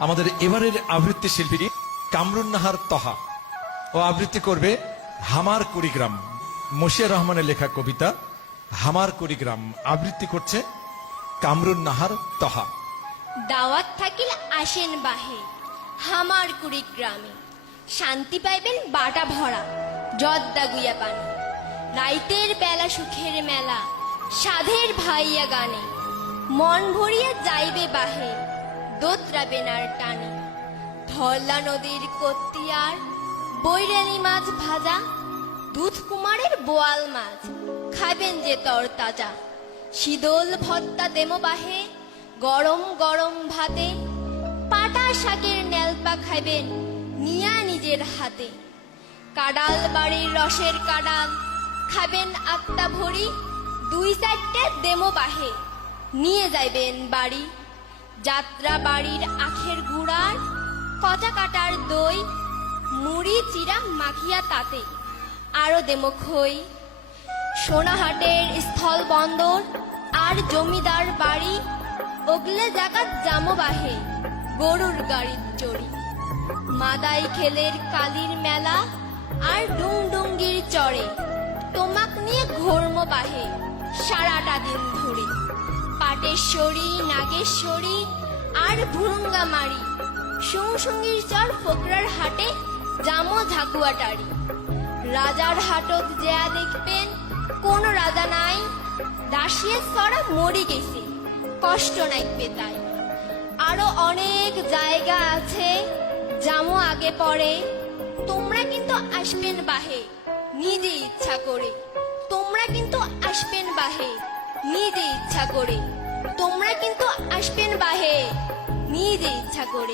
আমাদের এবারের আবৃত্তি শিল্পী কামরুন নাহার তহা। ও আবৃত্তি করবে হামার কুড়িগ্রাম। মশিয়া রহমানের লেখা কবিতা হামার কুড়িগ্রাম। আবৃত্তি করছে কামরুন নাহার তহা। দাওয়াত থাকিল আসেন বাহে, হামার কুড়িগ্রামে। শান্তি পাইবেন বাটা ভরা, জর্দা গুয়া পানি। রাইতের বেলা সুখের মেলা, সাধের ভাইয়া গানে। মন ভরিয়া যাইবে বাহে দোতরা বেনার টানে। ধরলা নদীর কত্তিয়ার, বৈরানি মাছ ভাজা দুধ কুমারের বোয়াল মাছ। খাবেন যে তর তাজা। শীতল ভত্তা দেমো বাহে, গরম গরম ভাতে। পাটা শাকের নেলপা খাইবেন নিয়া নিজের হাতে। কাডাল বাড়ির রসের কাডাল, খাবেন আত্মা ভরি, দুই চারটে দেমো বাহে। নিয়ে যাইবেন বাড়ি। যাত্রা বাড়ির আখের গুড়ার কচা কাটার দই, মুড়ি, চিরা মাখিয়া তাতে। আরও দেমো খই সোনাহাটের স্থল বন্দর আর জমিদার বাড়ি, ওগলে জাগাত জামবাহে গরুর গাড়ির চড়ি। মাদাই খেলের কালির মেলা আর ডুংডুঙ্গির চড়ে, তোমাক নিয়ে ঘর্ম বাহে, সারাটা দিন ধরে। পাটেশ্বরী নাগেশ্বরী, আর ভুরুঙ্গামারি। সুংসুঙ্গির চর ফোকরার হাটে জামো ঝাকুয়াটারি রাজার হাটত যেয়া দেখবেন, কোন রাজা নাই দাসিয়ে সরা মরি গেছে, কষ্ট নাই তাই। আরও অনেক জায়গা আছে জামো আগে পড়ে। তোমরা কিন্তু আসবেন বাহে, নিজে ইচ্ছা করে। তোমরা কিন্তু আসবেন বাহে, নিজে ইচ্ছা করে। তোমরা কিন্তু আসবেন বাহে। নিয়ে যে ইচ্ছা করে।